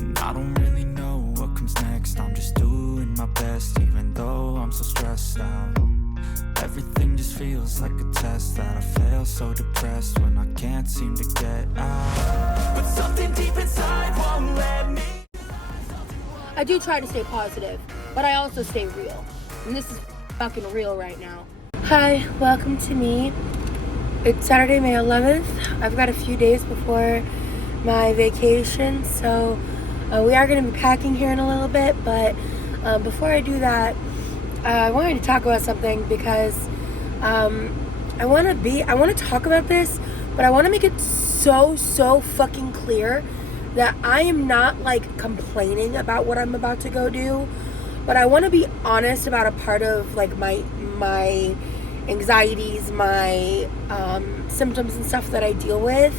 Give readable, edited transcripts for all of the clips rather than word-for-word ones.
And I don't really know what comes next. I'm just doing my best, even though I'm so stressed out. Everything just feels like a test that I fail, so depressed when I can't seem to get out. But something deep inside won't let me. I do try to stay positive, but I also stay real. And this is fucking real right now. Hi, welcome to me. It's Saturday, May 11th. I've got a few days before my vacation, so we are going to be packing here in a little bit, but before I do that, I wanted to talk about something because I want to talk about this, but I want to make it so fucking clear that I am not like complaining about what I'm about to go do, but I want to be honest about a part of like my anxieties, my symptoms and stuff that I deal with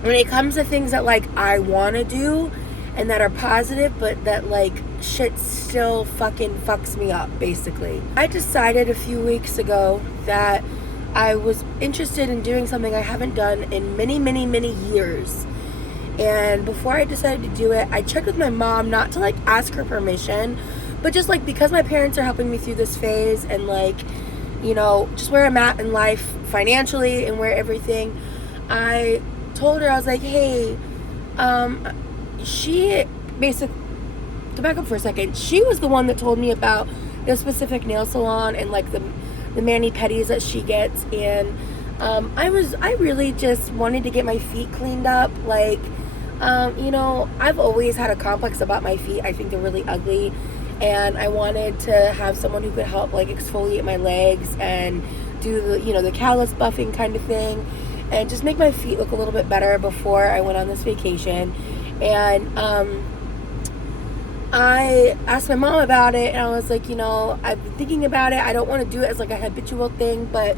when it comes to things that like I want to do and that are positive, but that like shit still fucking fucks me up, basically. I decided a few weeks ago that I was interested in doing something I haven't done in many years. And before I decided to do it, I checked with my mom, not to like ask her permission, but just like because my parents are helping me through this phase and like, you know, just where I'm at in life financially and where everything, I told her, I was like, hey, she basically, to back up for a second, she was the one that told me about the specific nail salon and like the mani-pedis that she gets. And I really just wanted to get my feet cleaned up. Like, you know, I've always had a complex about my feet. I think they're really ugly. And I wanted to have someone who could help like exfoliate my legs and do the, you know, the callus buffing kind of thing and just make my feet look a little bit better before I went on this vacation. And I asked my mom about it, and I was like, you know, I've been thinking about it. I don't want to do it as like a habitual thing, but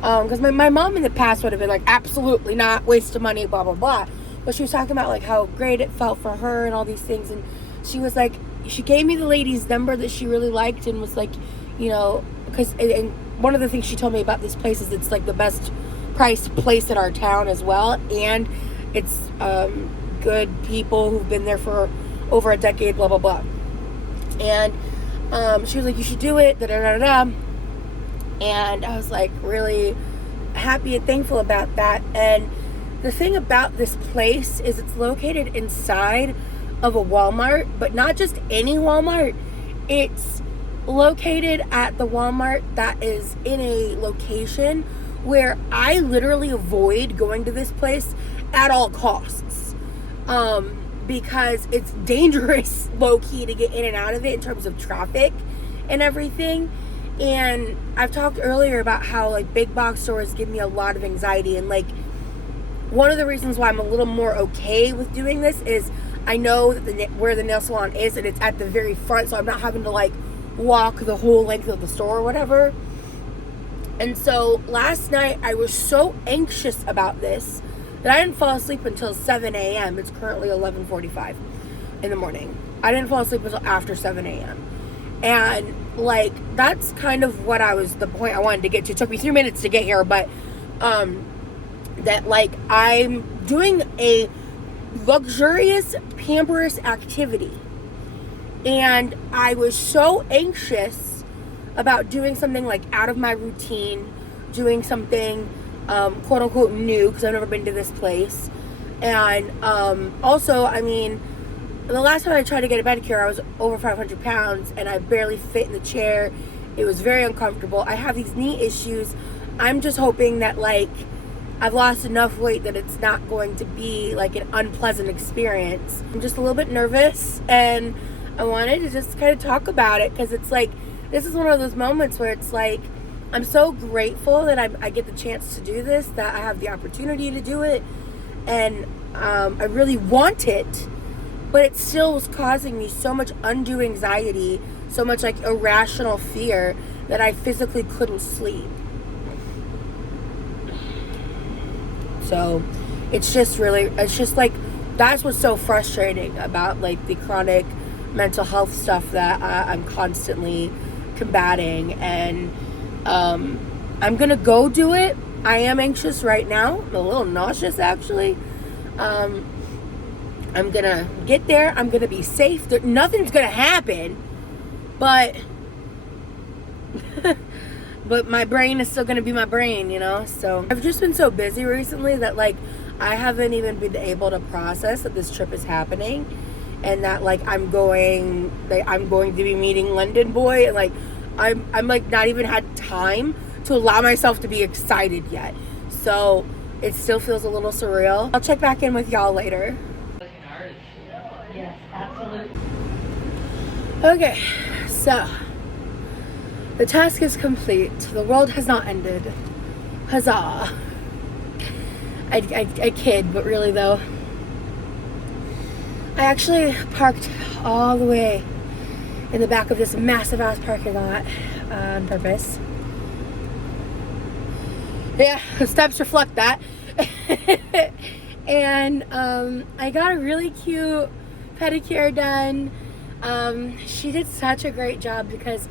because my mom in the past would have been like, absolutely not, waste of money, blah blah blah. But she was talking about like how great it felt for her and all these things, and she was like, she gave me the lady's number that she really liked and was like, you know, because and one of the things she told me about this place is it's like the best priced place in our town as well, and it's good people who've been there for over a decade, blah blah blah. And she was like, you should do it, da da da da. And I was like really happy and thankful about that. And the thing about this place is it's located inside of a Walmart, but not just any Walmart. It's located at the Walmart that is in a location where I literally avoid going to this place at all costs, because it's dangerous low-key to get in and out of it in terms of traffic and everything. And I've talked earlier about how like big box stores give me a lot of anxiety, and like one of the reasons why I'm a little more okay with doing this is I know that where the nail salon is, and it's at the very front, so I'm not having to like walk the whole length of the store or whatever. And so last night I was so anxious about this that I didn't fall asleep until 7 a.m. It's currently 11:45 in the morning. I didn't fall asleep until after 7 a.m. And like that's kind of what the point I wanted to get to. It took me 3 minutes to get here, but that like I'm doing a luxurious, pamperous activity, and I was so anxious about doing something like out of my routine, doing something quote unquote new, because I've never been to this place. And also, I mean, the last time I tried to get a pedicure, I was over 500 pounds and I barely fit in the chair. It was very uncomfortable. I have these knee issues. I'm just hoping that like I've lost enough weight that it's not going to be like an unpleasant experience. I'm just a little bit nervous, and I wanted to just kind of talk about it because it's like, this is one of those moments where it's like, I'm so grateful that I get the chance to do this, that I have the opportunity to do it, and I really want it, but it still was causing me so much undue anxiety, so much like irrational fear that I physically couldn't sleep. So it's just like, that's what's so frustrating about like the chronic mental health stuff that I'm constantly combating. And I'm gonna go do it. I am anxious right now. I'm a little nauseous actually. I'm gonna get there. I'm gonna be safe. Nothing's gonna happen, but but my brain is still gonna be my brain, you know. So I've just been so busy recently that like I haven't even been able to process that this trip is happening, and that like I'm going to be meeting London Boy, and like I'm like not even had time to allow myself to be excited yet. So it still feels a little surreal. I'll check back in with y'all later. Yes, absolutely. Okay, so the task is complete. The world has not ended. Huzzah. I kid, but really though. I actually parked all the way in the back of this massive ass parking lot on purpose. Yeah, the steps reflect that. And I got a really cute pedicure done. She did such a great job because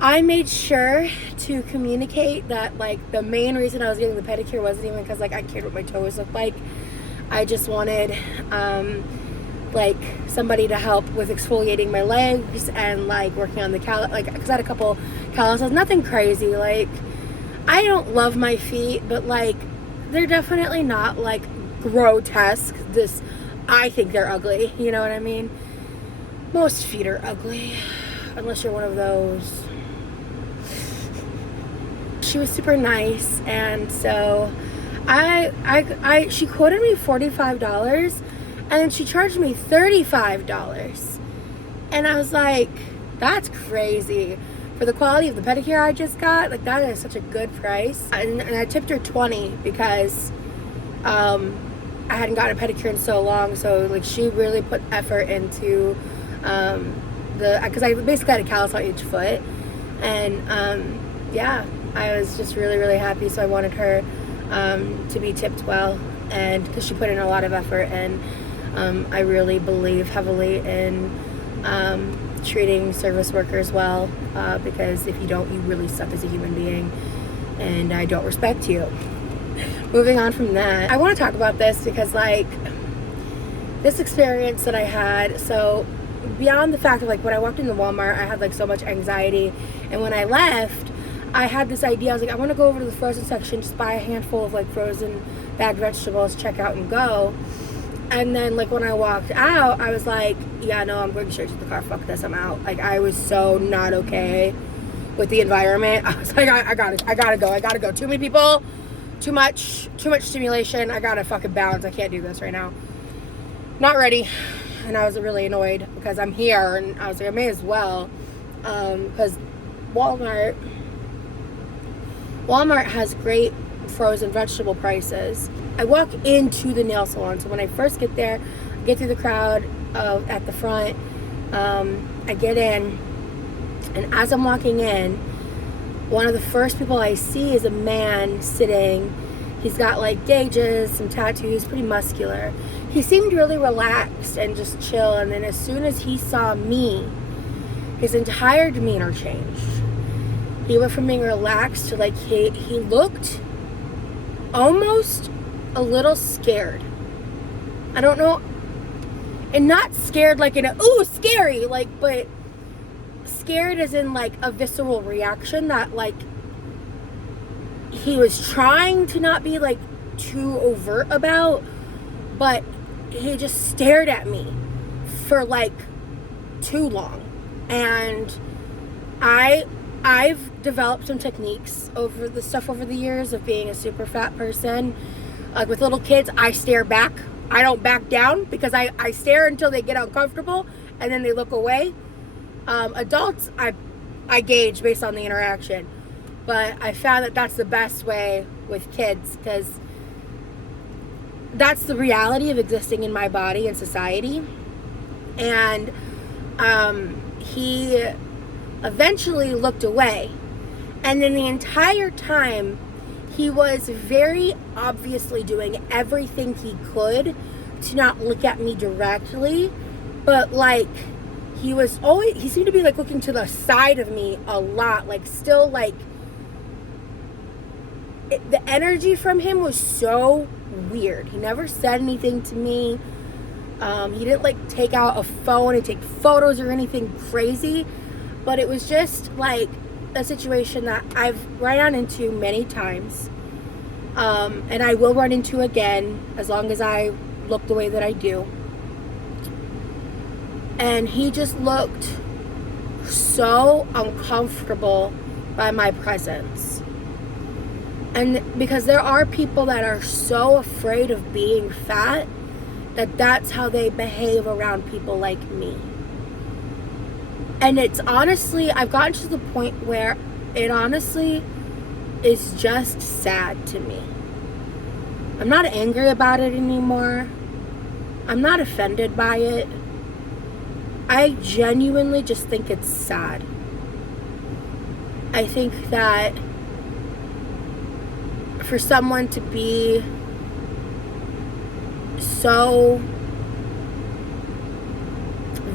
I made sure to communicate that like the main reason I was getting the pedicure wasn't even because like I cared what my toes looked like. I just wanted like somebody to help with exfoliating my legs and like working on the like because I had a couple calluses, nothing crazy. Like I don't love my feet, but like they're definitely not like grotesque. I think they're ugly, you know what I mean? Most feet are ugly unless you're one of those. She was super nice, and so she quoted me $45 and then she charged me $35, and I was like, that's crazy for the quality of the pedicure I just got. Like that is such a good price. And I tipped her $20 because I hadn't gotten a pedicure in so long, so like she really put effort into because I basically had a callus on each foot, and yeah, I was just really, really happy. So I wanted her to be tipped well, and because she put in a lot of effort, and I really believe heavily in treating service workers well, because if you don't, you really suck as a human being, and I don't respect you. Moving on from that, I want to talk about this because like this experience that I had, so beyond the fact of like when I walked into Walmart, I had like so much anxiety, and when I left, I had this idea. I was like, I want to go over to the frozen section, just buy a handful of like frozen bagged vegetables, check out and go. And then like when I walked out, I was like, yeah, no, I'm going straight to the car. Fuck this, I'm out. Like I was so not okay with the environment. I was like, I gotta go. Too many people, too much stimulation. I gotta fucking bounce. I can't do this right now. Not ready. And I was really annoyed because I'm here, and I was like, I may as well, because Walmart has great frozen vegetable prices. I walk into the nail salon, so when I first get there, I get through the crowd at the front, I get in, and as I'm walking in, one of the first people I see is a man sitting. He's got like gauges, some tattoos, pretty muscular. He seemed really relaxed and just chill, and then as soon as he saw me, his entire demeanor changed. He went from being relaxed to like he looked almost a little scared. I don't know, and not scared like in a ooh scary, like, but scared as in like a visceral reaction that like he was trying to not be like too overt about, but he just stared at me for like too long. And I've developed some techniques over the years of being a super fat person. Like with little kids, I stare back. I don't back down because I stare until they get uncomfortable and then they look away. Adults, I gauge based on the interaction. But I found that that's the best way with kids because that's the reality of existing in my body and society. And he eventually looked away. And then the entire time, he was very obviously doing everything he could to not look at me directly. But like, he seemed to be like looking to the side of me a lot. Like still like, the energy from him was so weird. He never said anything to me. He didn't like take out a phone and take photos or anything crazy, but it was just like a situation that I've run into many times, and I will run into again as long as I look the way that I do. And he just looked so uncomfortable by my presence. And because there are people that are so afraid of being fat that that's how they behave around people like me. And it's honestly, I've gotten to the point where it honestly is just sad to me. I'm not angry about it anymore. I'm not offended by it. I genuinely just think it's sad. I think that for someone to be so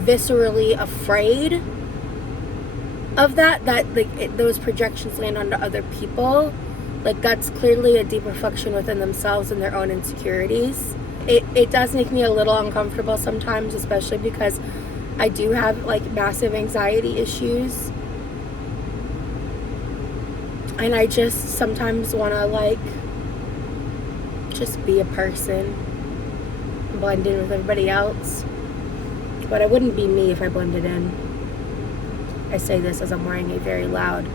viscerally afraid of that like those projections land onto other people, like that's clearly a deep reflection within themselves and their own insecurities. It does make me a little uncomfortable sometimes, especially because I do have like massive anxiety issues, and I just sometimes want to like just be a person, blend in with everybody else. But I wouldn't be me if I blended in. I say this as I'm wearing a very loud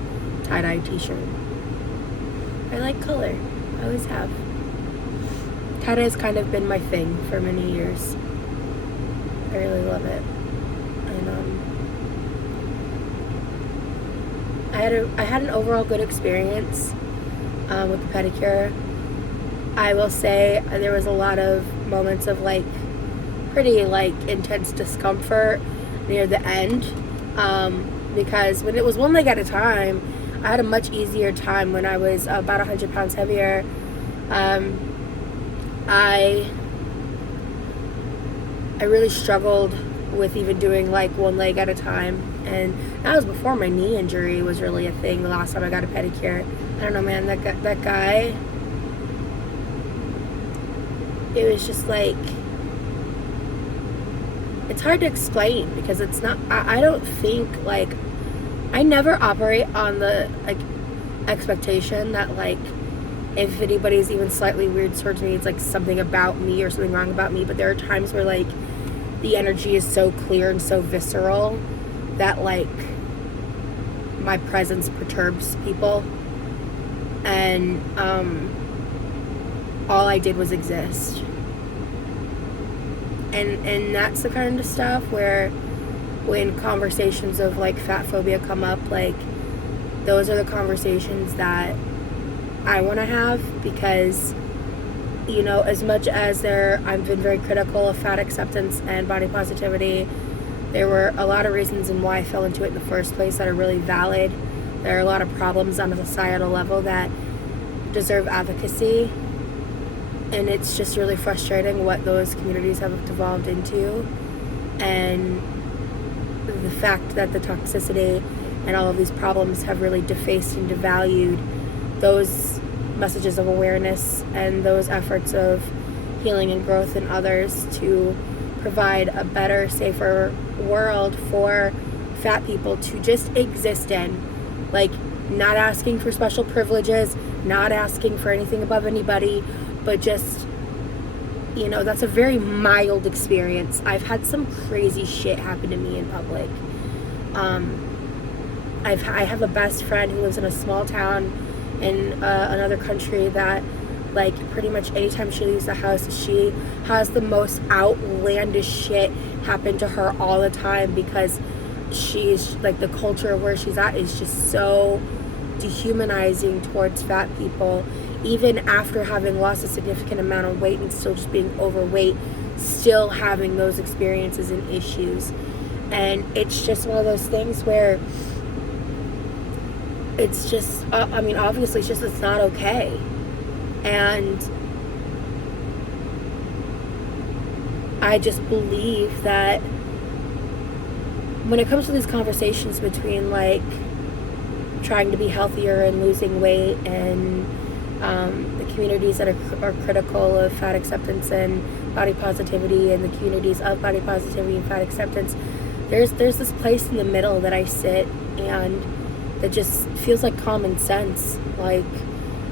tie-dye t-shirt. I like color. I always have. Tie-dye has kind of been my thing for many years. I really love it. And I had an overall good experience with the pedicure. I will say there was a lot of moments of like pretty like intense discomfort near the end, because when it was one leg at a time, I had a much easier time. When I was about 100 pounds heavier, I really struggled with even doing like one leg at a time, and that was before my knee injury was really a thing. The last time I got a pedicure, I don't know, man, that guy, it was just like, it's hard to explain because it's not, I don't think, like, I never operate on the like expectation that like if anybody's even slightly weird towards me, it's like something about me or something wrong about me. But there are times where like the energy is so clear and so visceral that like my presence perturbs people, and all I did was exist. And that's the kind of stuff where when conversations of like fat phobia come up, like those are the conversations that I want to have, because you know, as much as I've been very critical of fat acceptance and body positivity, there were a lot of reasons in why I fell into it in the first place that are really valid. There are a lot of problems on a societal level that deserve advocacy, and it's just really frustrating what those communities have devolved into, and the fact that the toxicity and all of these problems have really defaced and devalued those messages of awareness and those efforts of healing and growth in others to provide a better, safer world for fat people to just exist in. Like, not asking for special privileges, not asking for anything above anybody, but just, you know, that's a very mild experience. I've had some crazy shit happen to me in public. I have a best friend who lives in a small town in another country that, like, pretty much anytime she leaves the house, she has the most outlandish shit happen to her all the time, because she's, like, the culture of where she's at is just so dehumanizing towards fat people. Even after having lost a significant amount of weight and still just being overweight, still having those experiences and issues. And it's just one of those things where it's just, I mean, obviously it's just, it's not okay. And I just believe that when it comes to these conversations between, like, trying to be healthier and losing weight and the communities that are critical of fat acceptance and body positivity, and the communities of body positivity and fat acceptance. There's this place in the middle that I sit, and that just feels like common sense. Like,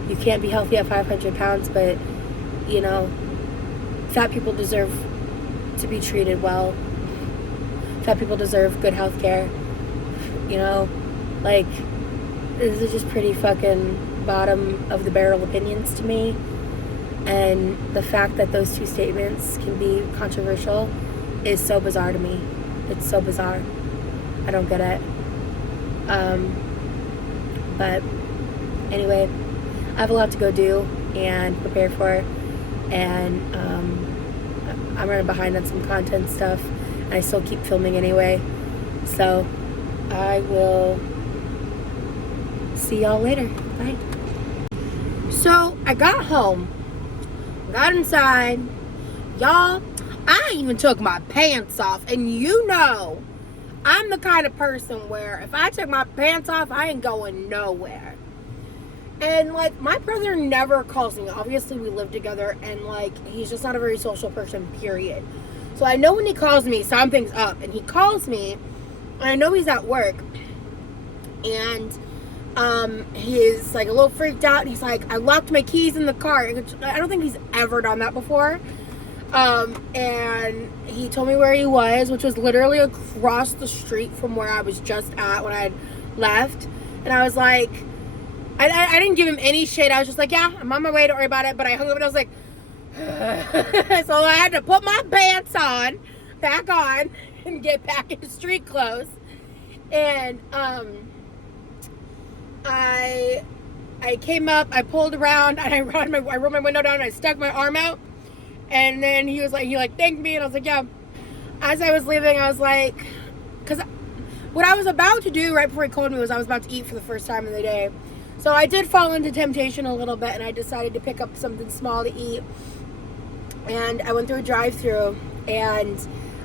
you can't be healthy at 500 pounds, but, you know, fat people deserve to be treated well. Fat people deserve good health care. You know, like, this is just pretty fucking bottom of the barrel opinions to me. And the fact that those two statements can be controversial is so bizarre to me. It's so bizarre. I don't get it. But anyway, I have a lot to go do and prepare for, and I'm running behind on some content stuff, and I still keep filming anyway, so I will see y'all later. Bye. So I got home, got inside, y'all, I even took my pants off, and you know I'm the kind of person where if I took my pants off, I ain't going nowhere. And, like, my brother never calls me. Obviously, we live together, and, like, he's just not a very social person, period. So I know when he calls me, something's up. And he calls me, and I know he's at work. And he's, like, a little freaked out. And he's like, I locked my keys in the car. I don't think he's ever done that before. And he told me where he was, which was literally across the street from where I was just at when I had left. And I was like, I didn't give him any shit. I was just like, yeah, I'm on my way, don't worry about it. But I hung up and I was like, so I had to put my pants back on, and get back into street clothes. And I came up, I pulled around, and I rolled my window down, and I stuck my arm out. And then he thanked me, and I was like, yeah. As I was leaving, I was like, because what I was about to do right before he called me was I was about to eat for the first time of the day. So I did fall into temptation a little bit, and I decided to pick up something small to eat. And I went through a drive-thru, and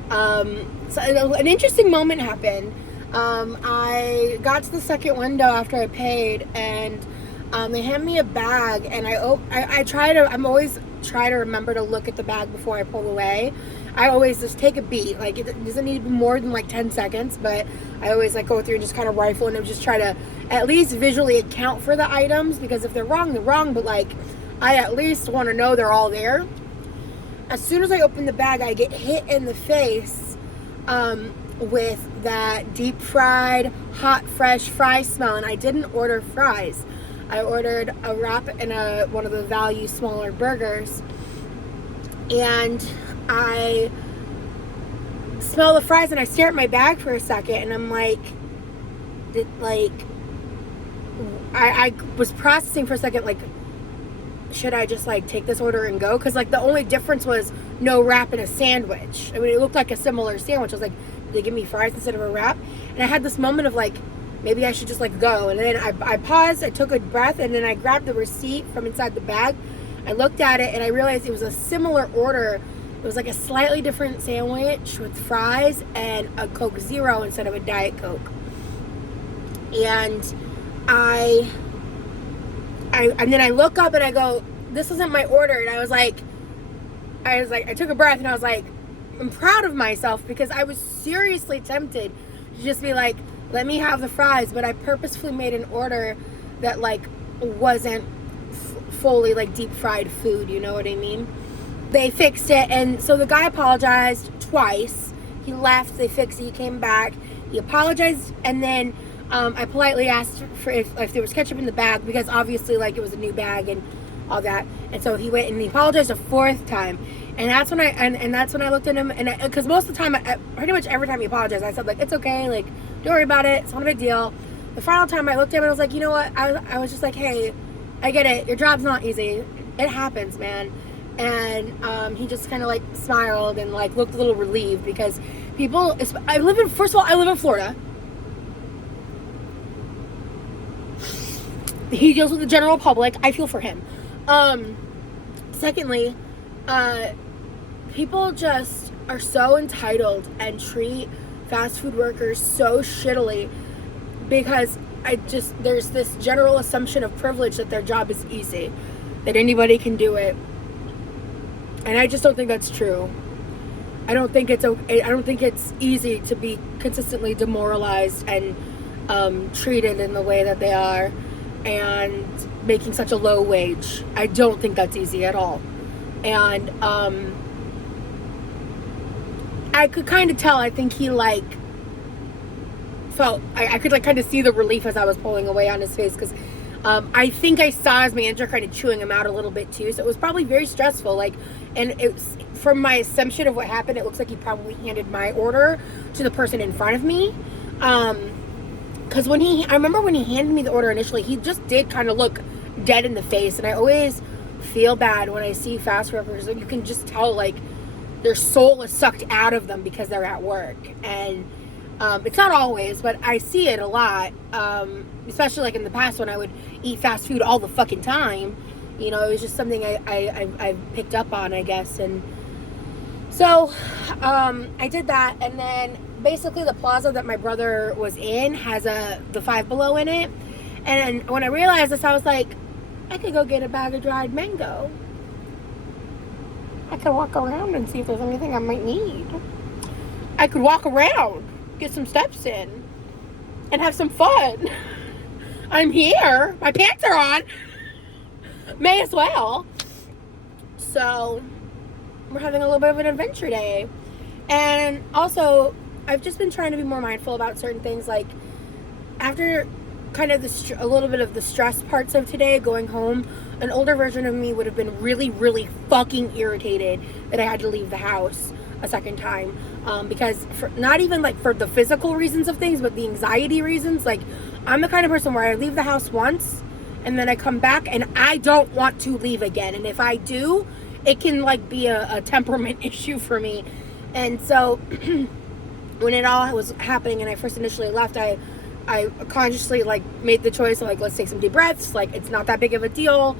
so an interesting moment happened. I got to the second window after I paid, and they handed me a bag, and I'm always try to remember to look at the bag before I pull away. I always just take a beat. Like, it doesn't need to be more than like 10 seconds, but I always like go through and just kind of rifle and just try to at least visually account for the items, because if they're wrong, they're wrong, but like, I at least want to know they're all there. As soon as I open the bag, I get hit in the face with that deep fried, hot, fresh fry smell, and I didn't order fries. I ordered a wrap and one of the value smaller burgers, and I smell the fries, and I stare at my bag for a second, and I'm like, I was processing for a second, like, should I just like take this order and go? Because like the only difference was no wrap and a sandwich. I mean, it looked like a similar sandwich. I was like, did they give me fries instead of a wrap? And I had this moment of like, maybe I should just like go. And then I paused, I took a breath, and then I grabbed the receipt from inside the bag. I looked at it, and I realized it was a similar order. It was like a slightly different sandwich with fries and a Coke Zero instead of a Diet Coke. And and then I look up and I go, this isn't my order. And I was like, I took a breath, and I was like, I'm proud of myself, because I was seriously tempted to just be like, let me have the fries. But I purposefully made an order that like wasn't fully like deep fried food. You know what I mean? They fixed it. And so the guy apologized twice. He left, they fixed it, he came back, he apologized, and then I politely asked for if there was ketchup in the bag, because obviously like it was a new bag and all that. And so he went and he apologized a fourth time, and that's when I looked at him, and because most of the time, pretty much every time he apologized, I said like, it's okay, like don't worry about it, it's not a big deal. The final time I looked at him and I was like, you know what, I was just like, hey, I get it, your job's not easy, it happens, man. And he just kind of like smiled and like looked a little relieved, because people, I live in Florida. He deals with the general public. I feel for him. Secondly, people just are so entitled and treat fast food workers so shittily, because there's this general assumption of privilege that their job is easy. that anybody can do it. And I just don't think that's true. I don't think it's easy to be consistently demoralized and treated in the way that they are and making such a low wage. I don't think that's easy at all. And I could kind of tell, I think he like felt, I could like kind of see the relief as I was pulling away on his face, because I think I saw his manager kind of chewing him out a little bit too. So it was probably very stressful. Like, and it was, from my assumption of what happened, it looks like he probably handed my order to the person in front of me. Because I remember when he handed me the order initially, he just did kind of look dead in the face. And I always feel bad when I see fast food workers. You can just tell like their soul is sucked out of them because they're at work. And it's not always, but I see it a lot. Especially like in the past when I would eat fast food all the fucking time. You know, it was just something I picked up on, I guess. And so I did that. And then basically the plaza that my brother was in has the Five Below in it. And when I realized this, I was like, I could go get a bag of dried mango. I could walk around and see if there's anything I might need. I could walk around, get some steps in, and have some fun. I'm here. My pants are on. May as well. So we're having a little bit of an adventure day. And also, I've just been trying to be more mindful about certain things. Like, after kind of a little bit of the stress parts of today, going home, an older version of me would have been really, really fucking irritated that I had to leave the house a second time. Because not even like for the physical reasons of things, but the anxiety reasons. Like, I'm the kind of person where I leave the house once and then I come back and I don't want to leave again. And if I do, it can like be a temperament issue for me. And so when it all was happening and I first initially left, I consciously like made the choice of like, let's take some deep breaths. Like, it's not that big of a deal.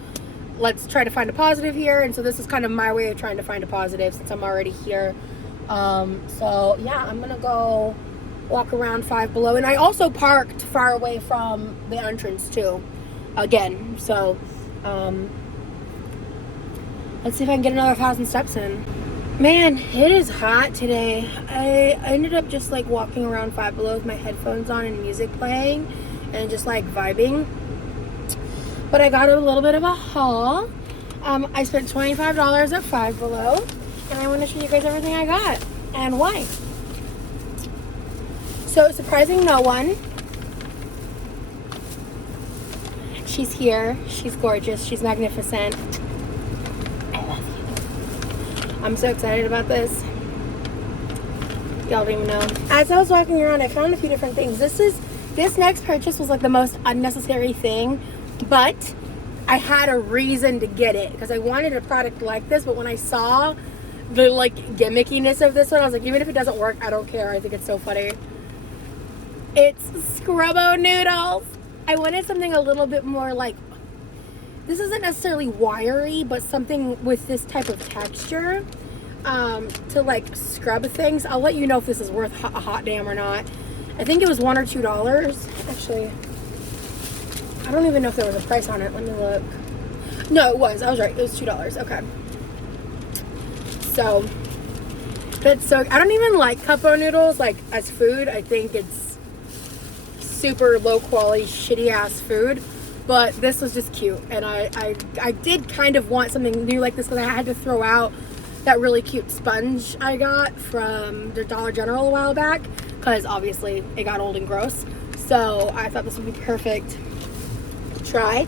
Let's try to find a positive here. And so this is kind of my way of trying to find a positive since I'm already here. So yeah, I'm gonna go walk around Five Below. And I also parked far away from the entrance too, again. So let's see if I can get another 1,000 steps in. Man, it is hot today. I ended up just like walking around Five Below with my headphones on and music playing and just like vibing. But I got a little bit of a haul. I spent $25 at Five Below, and I want to show you guys everything I got and why. So, surprising no one, she's here. She's gorgeous. She's magnificent. I love you. I'm so excited about this. Y'all don't even know. As I was walking around, I found a few different things. This next purchase was like the most unnecessary thing, but I had a reason to get it because I wanted a product like this. But when I saw the like gimmickiness of this one, I was like, even if it doesn't work, I don't care. I think it's so funny. It's Scrubbo noodles. I wanted something a little bit more like, this isn't necessarily wiry, but something with this type of texture to like scrub things. I'll let you know if this is worth a hot damn or not. I think it was $1 or $2. Actually, I don't even know if there was a price on it. Let me look. No, it was. I was right. It was $2. Okay. So, that's so... I don't even like Cupbo noodles, like, as food. I think it's super low-quality, shitty-ass food. But this was just cute. And I did kind of want something new like this because I had to throw out that really cute sponge I got from the Dollar General a while back. Because, obviously, it got old and gross. So, I thought this would be perfect. Try.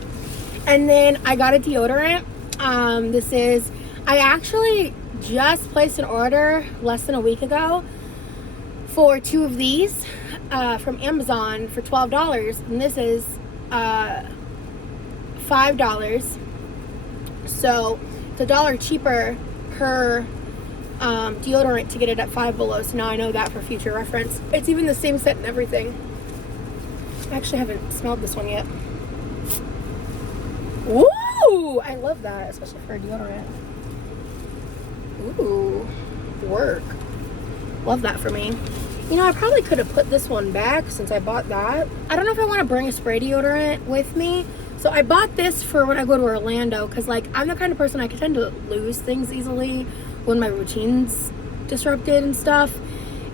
And then I got a deodorant. I actually just placed an order less than a week ago for 2 of these from Amazon for $12, and this is $5, so it's $1 cheaper per deodorant to get it at Five Below. So now I know that for future reference. It's even the same scent and everything. I actually haven't smelled this one yet. Ooh, I love that, especially for a deodorant. Ooh, work. Love that for me. You know, I probably could have put this one back since I bought that. I don't know if I want to bring a spray deodorant with me, So I bought this for when I go to Orlando, because like I'm the kind of person I can tend to lose things easily when my routine's disrupted and stuff.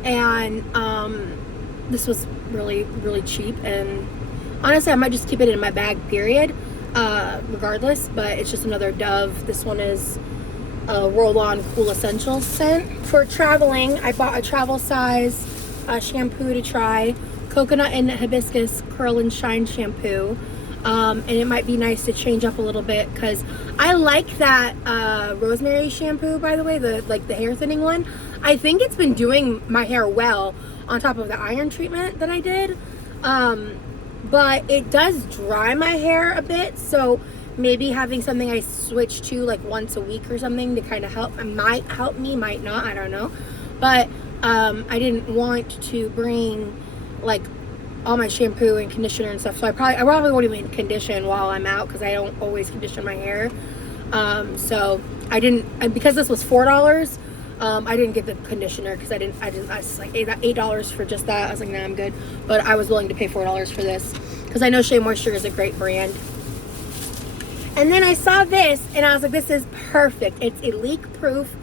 And this was really, really cheap, and honestly I might just keep it in my bag, period, regardless. But it's just another Dove. This one is a roll-on Cool Essentials scent. For traveling, I bought a travel size shampoo to try, coconut and hibiscus curl and shine shampoo. And it might be nice to change up a little bit, because I like that rosemary shampoo, by the way, the hair thinning one. I think it's been doing my hair well on top of the iron treatment that I did. But it does dry my hair a bit, so maybe having something I switch to like once a week or something to kind of help. It might help me, might not, I don't know. But I didn't want to bring like all my shampoo and conditioner and stuff, so I probably won't even condition while I'm out, because I don't always condition my hair. So I didn't, and because this was $4, I didn't get the conditioner, because I was like $8 for just that. I was like, nah, I'm good. But I was willing to pay $4 for this, because I know Shea Moisture is a great brand. And then I saw this and I was like, this is perfect. It's a leak-proof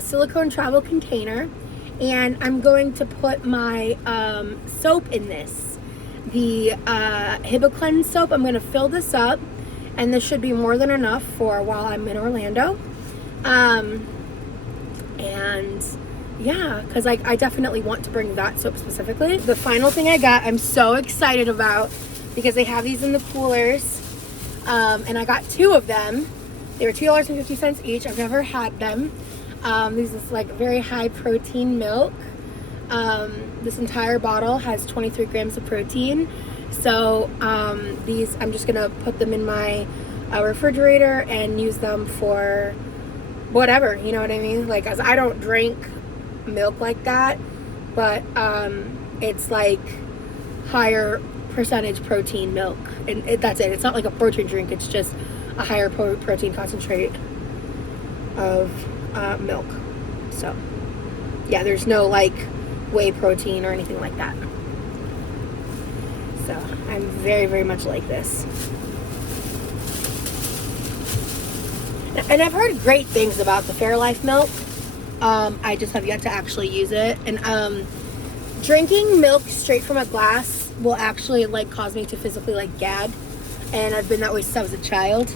silicone travel container, and I'm going to put my soap in this. The Hibiclens soap. I'm going to fill this up, and this should be more than enough for while I'm in Orlando. And yeah, because I definitely want to bring that soap specifically. The final thing I got, I'm so excited about, because they have these in the coolers, and I got 2 of them. They were $2.50 each. I've never had them. These is like very high protein milk. This entire bottle has 23 grams of protein. So these, I'm just gonna put them in my refrigerator and use them for whatever, you know what I mean? Like, as I don't drink milk like that, but it's like higher percentage protein milk, and that's it. It's not like a protein drink, it's just a higher protein concentrate of milk. So yeah, there's no like whey protein or anything like that. So I'm very, very much like this. And I've heard great things about the Fairlife milk. I just have yet to actually use it. And drinking milk straight from a glass will actually like cause me to physically like gag. And I've been that way since I was a child.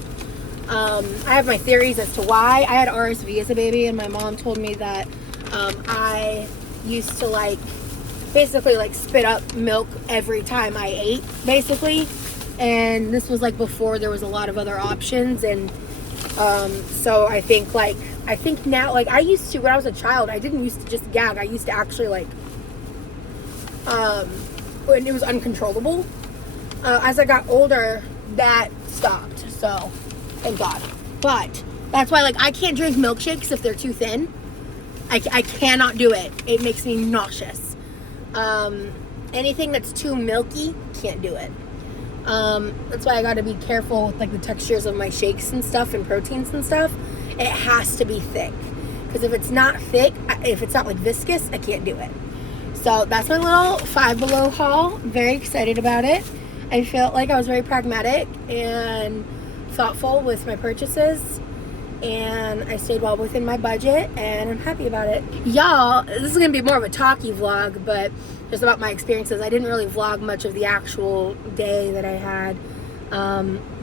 I have my theories as to why. I had RSV as a baby, and my mom told me that I used to like basically like spit up milk every time I ate, basically. And this was like before there was a lot of other options. And so I think now, like I used to, when I was a child, I didn't used to just gag. I used to actually like, when it was uncontrollable. As I got older, that stopped. So thank God. But that's why like I can't drink milkshakes if they're too thin. I cannot do it. It makes me nauseous. Anything that's too milky, can't do it. That's why I got to be careful with like the textures of my shakes and stuff and proteins and stuff. It has to be thick, because if it's not thick, if it's not like viscous, I can't do it. So that's my little Five Below haul. I'm very excited about it. I felt like I was very pragmatic and thoughtful with my purchases, and I stayed well within my budget, and I'm happy about it. Y'all, this is gonna be more of a talky vlog, but just about my experiences. I didn't really vlog much of the actual day that I had,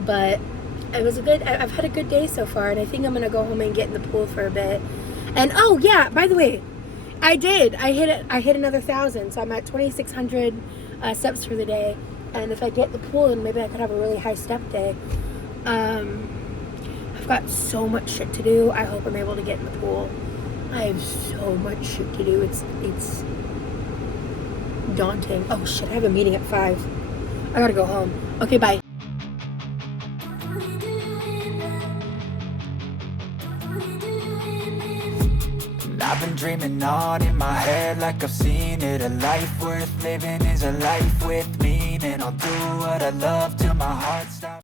but it was I've had a good day so far, and I think I'm gonna go home and get in the pool for a bit. And oh yeah, by the way, I hit another 1,000, so I'm at 2,600 steps for the day. And if I get the pool, then maybe I could have a really high step day. I've got so much shit to do. I hope I'm able to get in the pool. I have so much shit to do. It's daunting. Oh shit, I have a meeting at 5. I gotta go home. Okay, bye. I've been dreaming on in my head like I've seen it. A life worth living is a life with meaning. I'll do what I love till my heart stops.